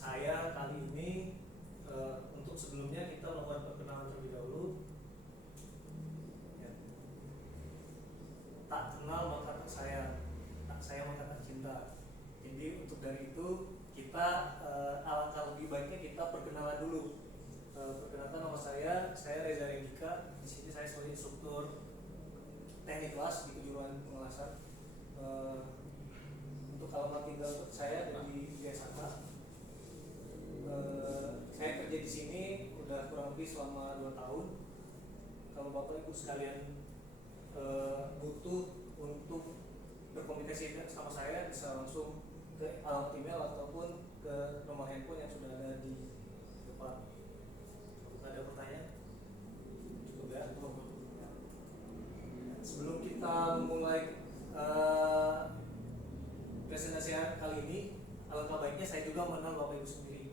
saya kali ini untuk sebelumnya kita melakukan perkenalan terlebih dahulu. Ya. Tak kenal maka tak saya maka tak cinta. Jadi untuk dari itu kita alangkah lebih baiknya kita perkenalan dulu. Perkenalkan nama saya Reza Rendika. Di sini saya sebagai instruktur teknik kelas di kejuruan pengelasan. Untuk alamat tinggal saya dari Biasaka. Saya kerja di sini udah kurang lebih selama 2 tahun. Kalau Bapak Ibu sekalian butuh untuk berkomunikasi sama saya, bisa langsung ke alamat email ataupun ke nomor handphone yang sudah ada di depan. Ada pertanyaan? Cukup ya? Sebelum kita memulai presentasi kali ini, alangkah baiknya saya juga mengenal Bapak Ibu sendiri.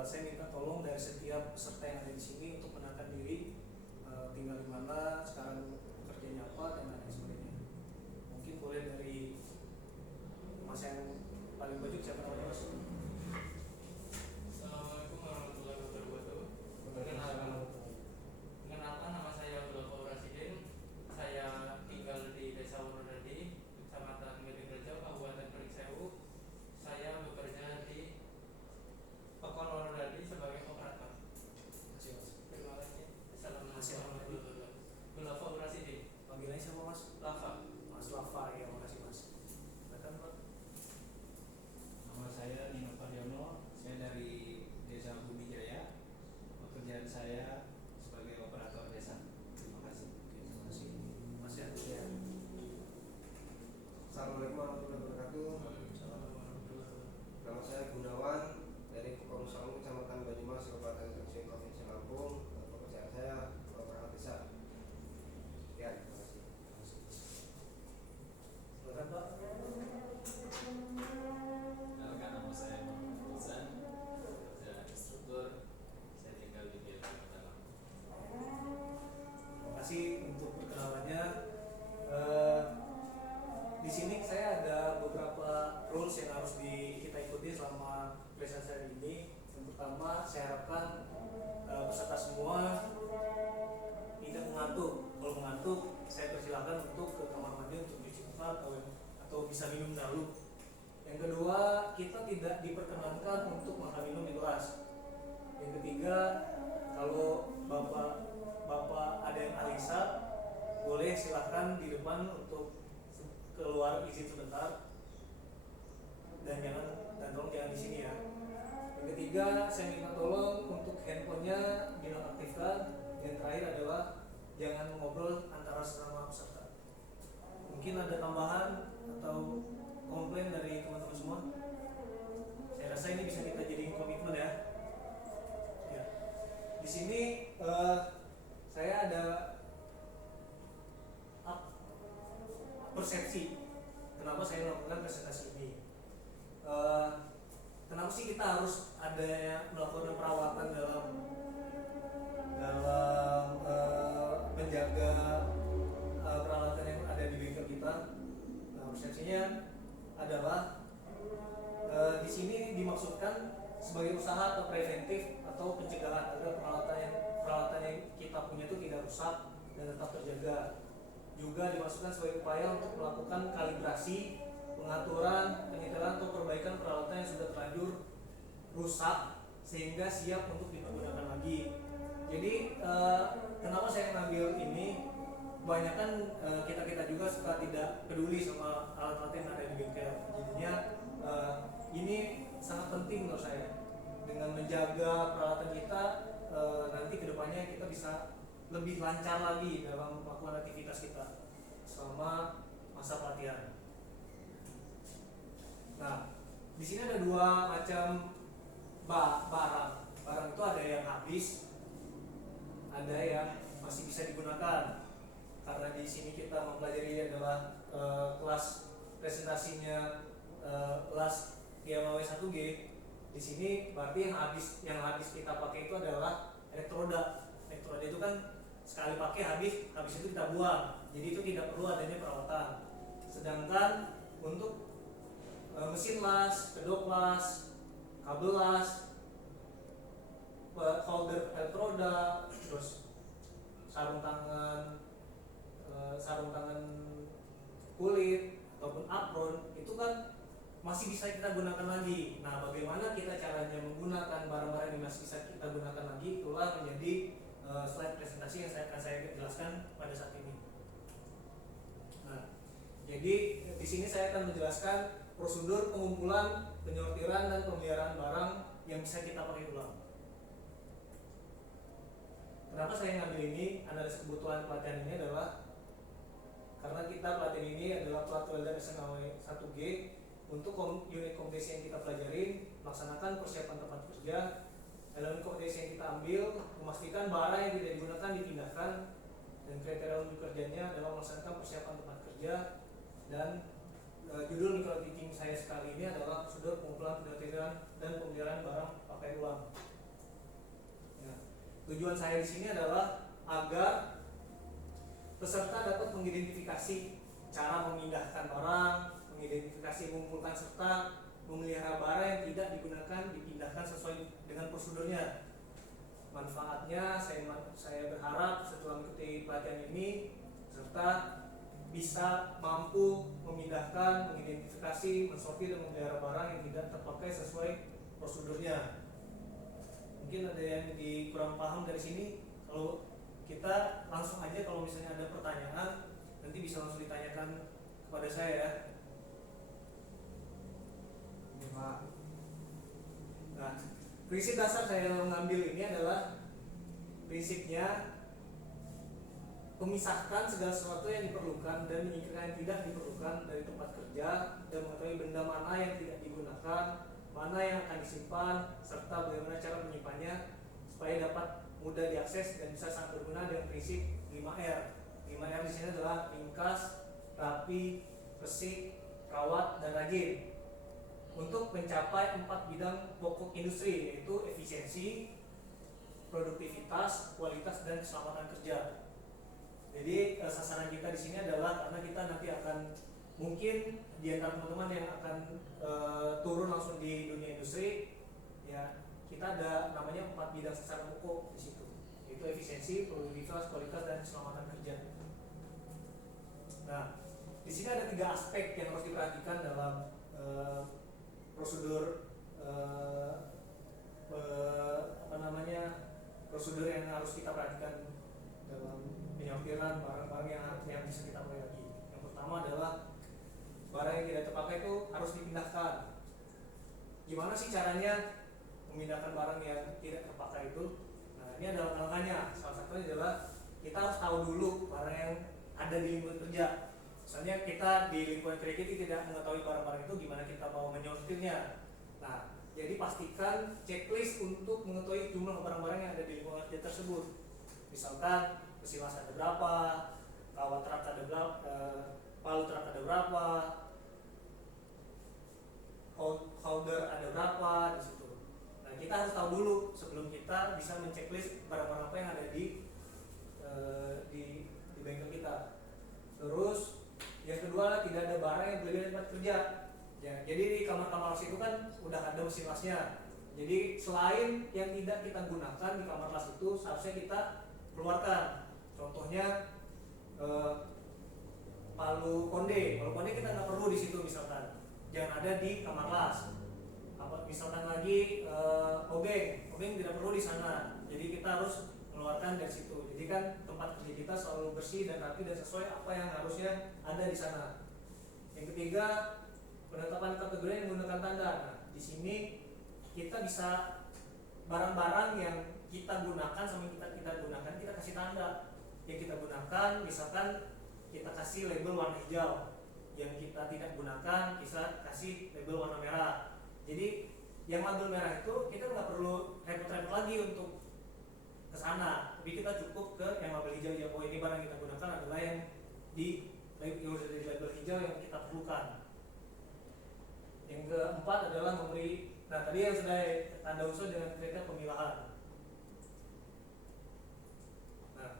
Saya minta tolong dari setiap peserta yang ada di sini untuk mengenalkan diri, tinggal di mana, sekarang kerjanya apa, dan lain sebagainya. Mungkin boleh dari Mas yang paling baju, siapa namanya Mas? Assalamualaikum warahmatullahi wabarakatuh. Perkenalkan, nama saya Abdul Rasidin. Saya tinggal di Desa Wonorejo, Kecamatan Gedengrejo, Kabupaten Pringsewu. Saya bekerja di Pekon Wonorejo sebagai operator. Masih Mas. Terima kasih. Assalamualaikum warahmatullahi wabarakatuh. Abdul Rasidin. Panggilannya siapa Mas? Lava. Mas Lava, ya makasih Mas. Silakan Pak. Nama saya Nino Faryono, saya dari Desa Bumi Jaya. Pekerjaan saya sebagai operator desa. Terima kasih. Terima kasih. Mas ya. Assalamualaikum warahmatullahi wabarakatuh. Nama saya Gunawan dari Pekon Sangu, Kecamatan Banyumas, Kabupaten Gresik, Provinsi Lampung. Pekerjaan saya operator desa. Ya, terima kasih. Silakan Pak. Perkenalkan, nama saya Muhammad Fauzan, kerja instruktur. Saya tinggal di Kalimantan Lampung. Terima kasih untuk perkenalannya. Di sini saya ada beberapa rules yang harus kita ikuti selama presentasi ini. Yang pertama, saya harapkan peserta semua tidak mengantuk. Kalau mengantuk, saya persilakan untuk ke kamar mandi untuk cuci muka atau bisa minum dahulu. Yang kedua, kita tidak diperkenankan untuk makan minum di kelas. Yang ketiga, kalau bapak ada yang alisa, boleh silahkan di depan untuk keluar izin sebentar, dan tolong jangan di sini ya. Yang ketiga, saya minta tolong untuk handphonenya dinonaktifkan. Yang terakhir adalah jangan ngobrol antara sesama peserta. Mungkin ada tambahan atau komplain dari teman-teman semua? Saya rasa ini bisa kita jadiin komitmen ya. Ya. Di sini saya ada persepsi kenapa saya melakukan presentasi ini. Kenapa sih kita harus melakukan perawatan dalam menjaga peralatan yang ada di bengkel kita? Nah, persepsinya adalah di sini dimaksudkan sebagai usaha atau preventif atau pencegahan agar peralatan yang kita punya itu tidak rusak dan tetap terjaga. Juga dimaksudkan sebagai upaya untuk melakukan kalibrasi, pengaturan, penyetelan atau perbaikan peralatan yang sudah terlanjur rusak sehingga siap untuk dipergunakan lagi. Jadi kenapa saya ngambil ini? Kebanyakan kita juga suka tidak peduli sama alat-alat yang ada di bengkel. Jadinya ini sangat penting menurut saya. Dengan menjaga peralatan kita, nanti kedepannya kita bisa lebih lancar lagi dalam melakukan aktivitas kita selama masa pelatihan. Nah, di sini ada 2 macam barang. Barang itu ada yang habis, ada yang masih bisa digunakan. Karena di sini kita mempelajari adalah kelas presentasinya kelas GMAW 1G. Di sini berarti yang habis kita pakai itu adalah elektroda. Elektroda itu kan sekali pakai habis itu kita buang. Jadi itu tidak perlu adanya perawatan. Sedangkan untuk mesin las, kedok las, kabel N15, holder elektroda, terus sarung tangan kulit ataupun apron, itu kan masih bisa kita gunakan lagi. Nah, bagaimana kita caranya menggunakan barang-barang yang masih bisa kita gunakan lagi, itulah menjadi slide presentasi yang akan saya jelaskan pada saat ini. Nah, jadi di sini saya akan menjelaskan prosedur pengumpulan, penyortiran, dan pemeliharaan barang yang bisa kita pakai ulang. Kenapa saya ngambil ini? Analisis kebutuhan pelatihan ini adalah karena kita pelatihan ini adalah plat welder SNAW 1G. Untuk unit kompetensi yang kita pelajari, melaksanakan persiapan tempat kerja. Dalam kompetensi yang kita ambil, memastikan barang yang tidak digunakan dipindahkan, dan kriteria untuk kerjanya adalah melaksanakan persiapan tempat kerja. Dan judul micro teaching saya sekali ini adalah prosedur pengumpulan, penyortiran, dan pemeliharaan barang pakai ulang. Ya. Tujuan saya di sini adalah agar peserta dapat mengidentifikasi cara memindahkan barang, mengidentifikasi, mengumpulkan, serta memelihara barang yang tidak digunakan dipindahkan sesuai dengan prosedurnya. Manfaatnya, saya berharap setelah mengikuti pelatihan ini peserta bisa mampu memindahkan, mengidentifikasi, mensortir, dan memelihara barang yang tidak terpakai sesuai prosedurnya. Mungkin ada yang kurang paham dari sini. Kalau kita langsung aja, kalau misalnya ada pertanyaan nanti bisa langsung ditanyakan kepada saya ya. Nah, prinsip dasar saya mengambil ini adalah prinsipnya memisahkan segala sesuatu yang diperlukan dan menyingkirkan yang tidak diperlukan dari tempat kerja, dan mengetahui benda mana yang tidak digunakan, mana yang akan disimpan, serta bagaimana cara menyimpannya supaya dapat mudah diakses dan bisa sangat berguna dengan prinsip 5R. 5R di sini adalah ringkas, rapi, resik, rawat, dan rajin. Untuk mencapai 4 bidang pokok industri, yaitu efisiensi, produktivitas, kualitas, dan keselamatan kerja. Jadi sasaran kita di sini adalah karena kita nanti akan mungkin di antara teman-teman yang akan turun langsung di dunia industri, ya kita ada namanya 4 bidang sasaran pokok di situ, yaitu efisiensi, produktivitas, kualitas, dan keselamatan kerja. Nah, di sini ada 3 aspek yang harus diperhatikan dalam prosedur prosedur yang harus kita perhatikan dalam penyortiran barang-barang yang bisa kita pakai lagi. Yang pertama adalah barang yang tidak terpakai itu harus dipindahkan. Gimana sih caranya memindahkan barang yang tidak terpakai itu? Nah, ini adalah langkahnya. Salah satunya adalah kita harus tahu dulu barang yang ada di lingkungan kerja. Misalnya kita di lingkungan kerja kita tidak mengetahui barang-barang itu, gimana kita mau menyortirnya. Nah, jadi pastikan checklist untuk mengetahui jumlah barang-barang yang ada di lingkungan kerja tersebut. Misalkan besi las ada berapa, kawat rak ada berapa, palu rak ada berapa, holder ada berapa di situ. Nah, kita harus tahu dulu sebelum kita bisa menceklis barang-barang apa yang ada di bengkel kita. Terus yang kedua, tidak ada barang yang berbeda dari tempat kerja. Ya, jadi di kamar-kamar las itu kan udah ada mesin lasnya. Jadi selain yang tidak kita gunakan di kamar las itu seharusnya kita keluarkan. Contohnya palu konde kita nggak perlu di situ misalkan, jangan ada di kamar las. Misalkan lagi obeng tidak perlu di sana. Jadi kita harus mengeluarkan dari situ. Jadi kan tempat kerja kita selalu bersih dan rapi dan sesuai apa yang harusnya ada di sana. Yang ketiga, penetapan kategori yang menggunakan tanda. Nah, di sini kita bisa barang-barang yang kita gunakan sama yang kita tidak gunakan kita kasih tanda. Yang kita gunakan misalkan kita kasih label warna hijau, yang kita tidak gunakan bisa kasih label warna merah. Jadi yang label merah itu kita nggak perlu repot-repot lagi untuk ke sana, tapi kita cukup ke yang label hijau. Ya, oh ini barang kita gunakan adalah yang di label hijau yang kita perlukan. Yang keempat adalah memberi. Nah, tadi yang sudah tanda unsur dengan kriteria pemilahan. Nah,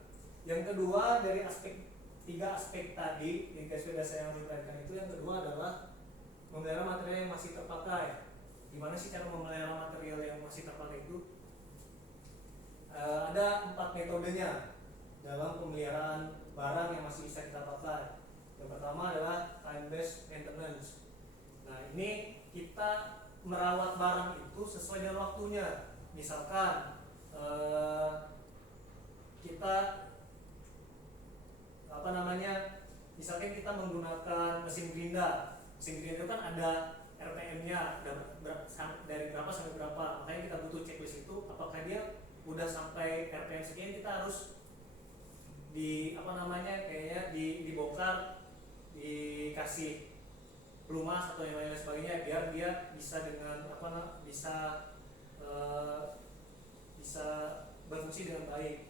yang kedua dari tiga aspek tadi yang sudah saya uraikan itu, yang kedua adalah memelihara material yang masih terpakai. Gimana sih cara memelihara material ada 4 metodenya dalam pemeliharaan barang yang masih bisa kita pakai. Yang pertama adalah time based maintenance. Nah, ini kita merawat barang itu sesuai dengan waktunya. Misalkan kita misalkan kita menggunakan mesin gerinda. Mesin gerinda itu kan ada RPM-nya, dari berapa sampai berapa. Makanya kita butuh checklist itu. Apakah dia udah sampai RPM sekian, kita harus dibongkar, dikasih pelumas atau yang lain sebagainya, biar dia bisa bisa berfungsi dengan baik.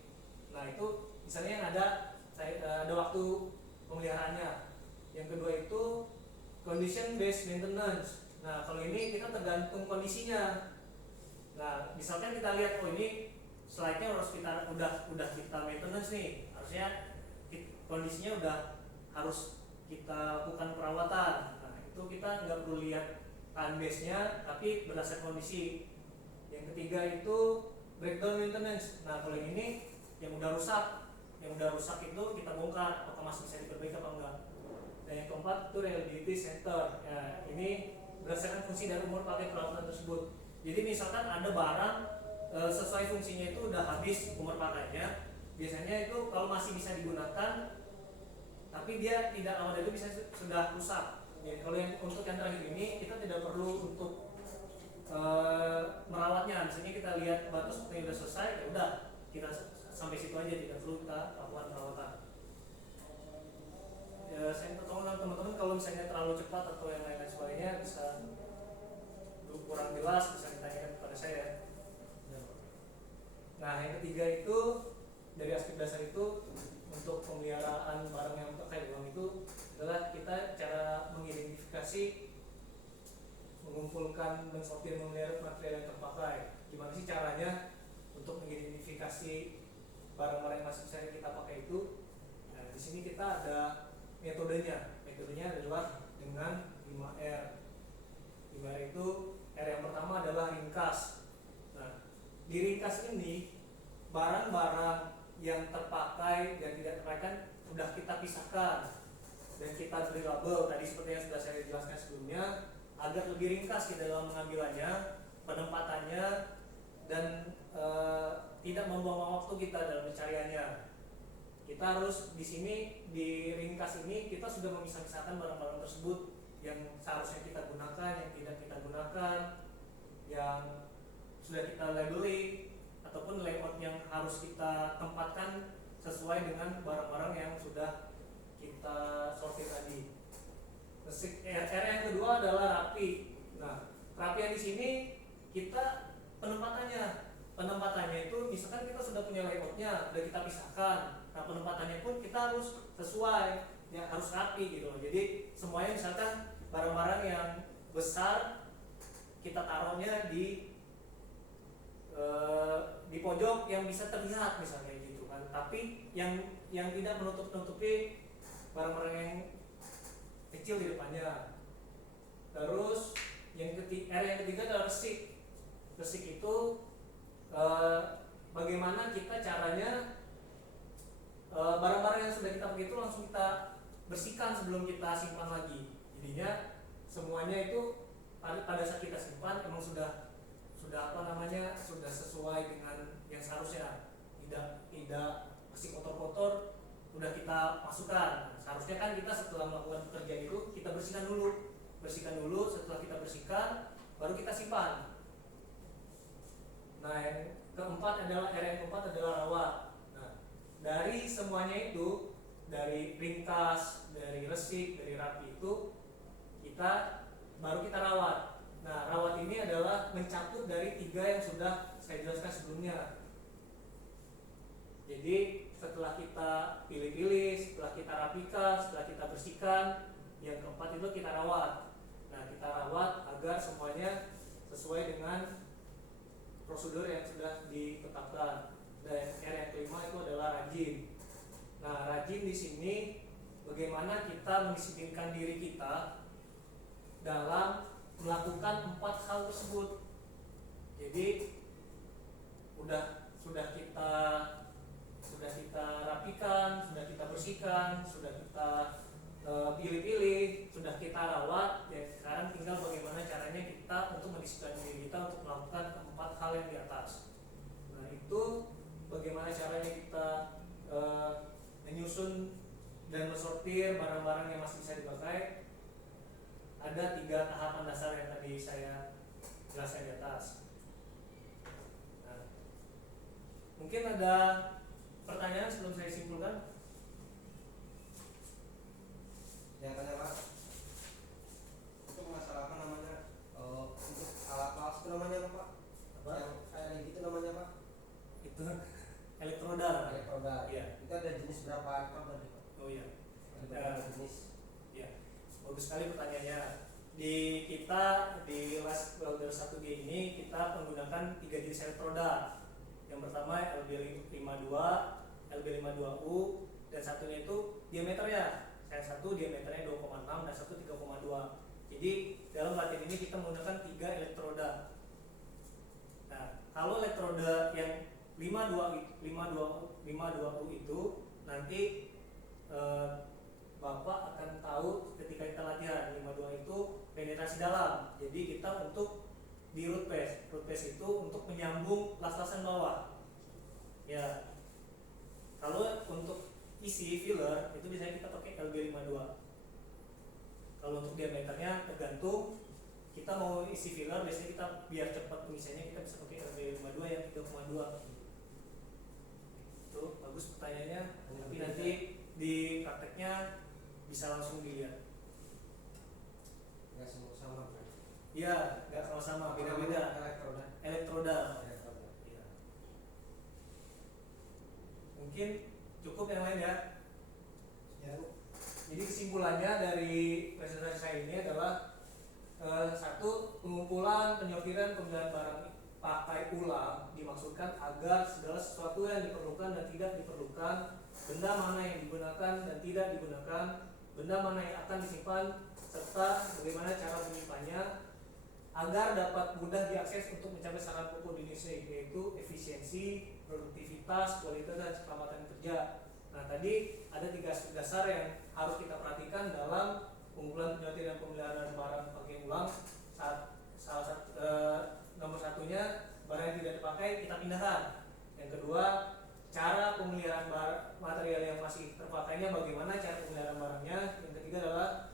Nah, itu misalnya yang ada waktu pemeliharaannya. Yang kedua itu condition based maintenance. Nah, kalau ini kita tergantung kondisinya. Nah, misalkan kita lihat, ini slide-nya udah kita maintenance nih, harusnya kondisinya udah harus kita lakukan perawatan. Nah, itu kita nggak perlu lihat time base-nya, tapi berdasarkan kondisi. Yang ketiga itu breakdown maintenance. Nah, kalau ini yang udah rusak itu kita bongkar, apakah masih bisa diperbaiki apa enggak. Dan yang keempat itu reliability center. Ya, ini berdasarkan fungsi dan umur pakai peralatan tersebut. Jadi misalkan ada barang sesuai fungsinya itu udah habis umur pakainya, biasanya itu kalau masih bisa digunakan tapi dia tidak lama dari itu bisa sudah rusak. Jadi kalau untuk yang terakhir ini kita tidak perlu untuk merawatnya. Misalnya kita lihat batu seperti sudah selesai, ya udah kita sampai situ aja, tidak perlu kita lakukan perawatan. Ya, saya minta tolong teman-teman kalau misalnya terlalu cepat atau yang lain-lain sebagainya bisa kurang jelas, bisa ditanyakan kepada saya. Nah, yang ketiga itu dari aspek dasar itu untuk pemeliharaan barang yang terkait uang itu adalah kita cara mengidentifikasi, mengumpulkan, mensortir, memelihara material yang terpakai. Gimana sih caranya untuk mengidentifikasi barang-barang yang masih bisa kita pakai itu? Nah, di sini kita ada metodenya. Metodenya adalah dengan 5R. 5R itu R yang pertama adalah ringkas. Nah, di ringkas ini barang-barang yang terpakai dan tidak terpakai kan sudah kita pisahkan dan kita beri label tadi seperti yang sudah saya jelaskan sebelumnya, agar lebih ringkas kita dalam mengambilannya, penempatannya, dan tidak membuang waktu kita dalam pencariannya. Kita harus di sini di ringkas ini kita sudah memisah-misahkan barang-barang tersebut yang seharusnya kita gunakan, yang tidak kita gunakan, yang sudah kita labeling, ataupun layout yang harus kita tempatkan sesuai dengan barang-barang yang sudah kita sortir tadi. R yang kedua adalah rapi. Nah, rapian di sini kita penempatannya itu misalkan kita sudah punya layoutnya, sudah kita pisahkan. Nah, penempatannya pun kita harus sesuai, ya harus rapi gitu. Jadi semuanya misalkan barang-barang yang besar kita taruhnya di pojok yang bisa terlihat misalnya gitu kan, tapi yang tidak menutupi barang-barang yang kecil di depannya. Terus yang ketiga adalah resik. Resik itu bagaimana kita caranya barang-barang yang sudah kita pakai itu langsung kita bersihkan sebelum kita simpan lagi. Jadinya semuanya itu pada saat kita simpan memang sudah sesuai dengan yang seharusnya, tidak masih kotor-kotor udah kita masukkan. Seharusnya kan kita setelah melakukan pekerjaan itu kita bersihkan dulu, setelah kita bersihkan baru kita simpan. Nah, yang keempat adalah rawat. Nah, dari semuanya itu, dari ringkas, dari resik, dari rapi itu baru kita rawat. Nah, rawat ini adalah mencakup dari 3 yang sudah saya jelaskan sebelumnya. Jadi setelah kita pilih-pilih, setelah kita rapikan, setelah kita bersihkan, yang keempat itu kita rawat. Nah, kita rawat agar semuanya sesuai dengan prosedur yang sudah ditetapkan. Dan R yang kelima itu adalah rajin. Nah, rajin di sini bagaimana kita mendisiplinkan diri kita dalam melakukan 4 hal tersebut. Jadi sudah kita dan mensortir barang-barang yang masih bisa dipakai, ada 3 tahapan dasar yang tadi saya jelaskan di atas. Nah, mungkin ada pertanyaan sebelum saya simpulkan? Yang tanya Pak, untuk masalah apa namanya, untuk alat itu namanya apa Pak? Apa? Yang kayak gitu namanya Pak? Itu elektroda. Elektroda. Iya. Itu ada jenis berapa elektroda nih Pak? Oh iya. Ada berapa jenis? Ya, bagus sekali pertanyaannya. Di kita di Last Welder 1G ini kita menggunakan 3 jenis elektroda. Yang pertama LB52, LB52U, dan satunya itu diameternya. Yang satu diameternya 2,6 dan satu 3,2. Jadi dalam latihan ini kita menggunakan 3 elektroda. Nah, kalau elektroda yang 52U itu nanti Bapak akan tahu ketika kita latihan. 52 itu penetrasi dalam. Jadi kita untuk di root pass itu untuk menyambung las-lasan bawah. Ya. Kalau untuk isi filler itu biasanya kita pakai LB52. Kalau untuk diameternya tergantung kita mau isi filler, biasanya kita biar cepat pengisiannya kita bisa pakai LB52 yang 3,2. Itu bagus pertanyaannya. Tapi nanti di prakteknya bisa langsung dilihat. Nggak semua sama kan? Iya, nggak sama-sama, beda-beda. Elektroda. Elektroda. Elektroda. Iya. Mungkin cukup yang lain ya. Ya. Jadi kesimpulannya dari presentasi saya ini adalah satu, pengumpulan, penyortiran, pemilihan barang pakai ulang dimaksudkan agar segala sesuatu yang diperlukan dan tidak diperlukan, benda mana yang digunakan dan tidak digunakan, benda mana yang akan disimpan, serta bagaimana cara menyimpannya agar dapat mudah diakses untuk mencapai syarat pokok di Indonesia, yaitu efisiensi, produktivitas, kualitas, dan keselamatan kerja. Nah, tadi ada 3 aspek dasar yang harus kita perhatikan dalam pengumpulan, penyortiran, dan pemeliharaan barang pakai ulang. Nomor satunya, barang yang tidak dipakai kita pindahkan. Yang kedua, cara pemeliharaan material yang masih terpakainya, bagaimana cara pemeliharaan barangnya. Yang ketiga adalah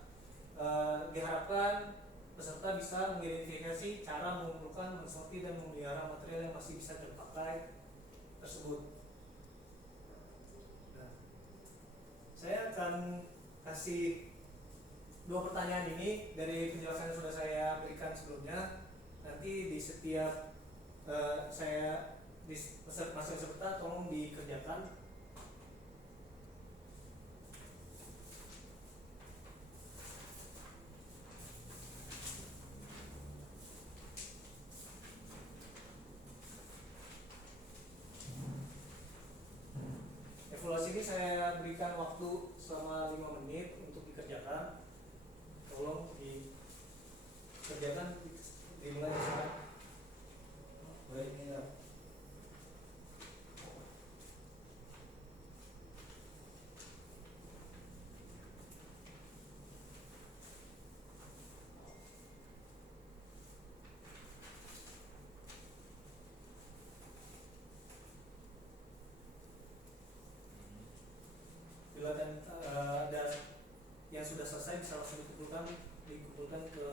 diharapkan peserta bisa mengidentifikasi cara mengumpulkan, mensortir, dan memelihara material yang masih bisa terpakai tersebut. Nah, saya akan kasih 2 pertanyaan ini dari penjelasan yang sudah saya berikan sebelumnya. Nanti di setiap saya di masing peserta tolong dikerjakan. Evaluasi ini saya berikan waktu selama 5 menit untuk dikerjakan. Tolong dikerjakan dimulai dari sekarang. Baik ini ya. Bila dan yang sudah selesai bisa langsung dikumpulkan ke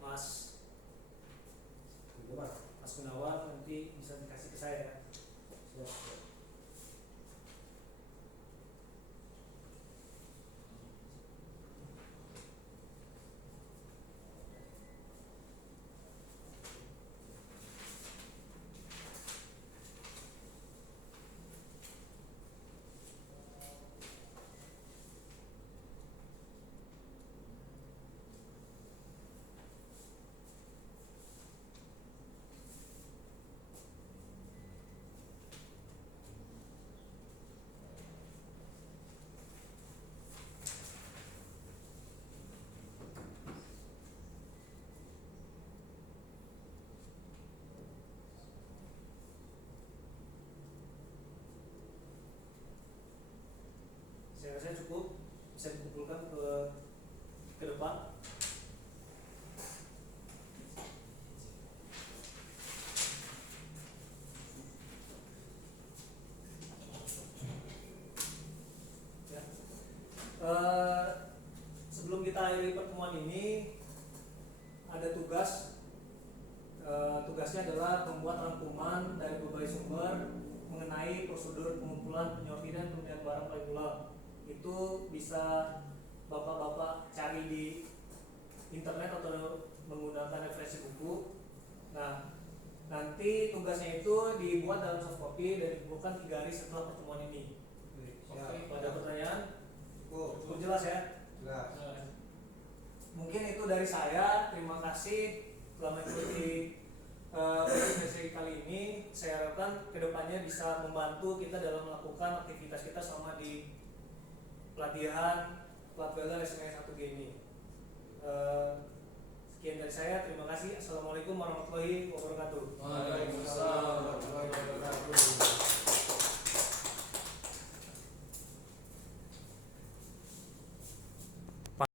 Mas Gitu Pak. Mas Gunawan, nanti bisa dikasih ke saya ya. Siap. rangkuman dari berbagai sumber mengenai prosedur pengumpulan, penyortiran, pemilihan barang paling pulang. Itu bisa bapak-bapak cari di internet atau menggunakan referensi buku. Nah, nanti tugasnya itu dibuat dalam soft copy dan dikumpulkan 3 hari setelah pertemuan ini. Siap. Ada pertanyaan? Cukup. Cukup jelas ya? Jelas. Mungkin itu dari saya. Terima kasih telah mengikuti sesi kali ini. Saya harapkan kedepannya bisa membantu kita dalam melakukan aktivitas kita selama di pelatihan plat gagal SMA 1G ini. Sekian dari saya. Terima kasih. Assalamualaikum warahmatullahi wabarakatuh. Waalaikumsalam.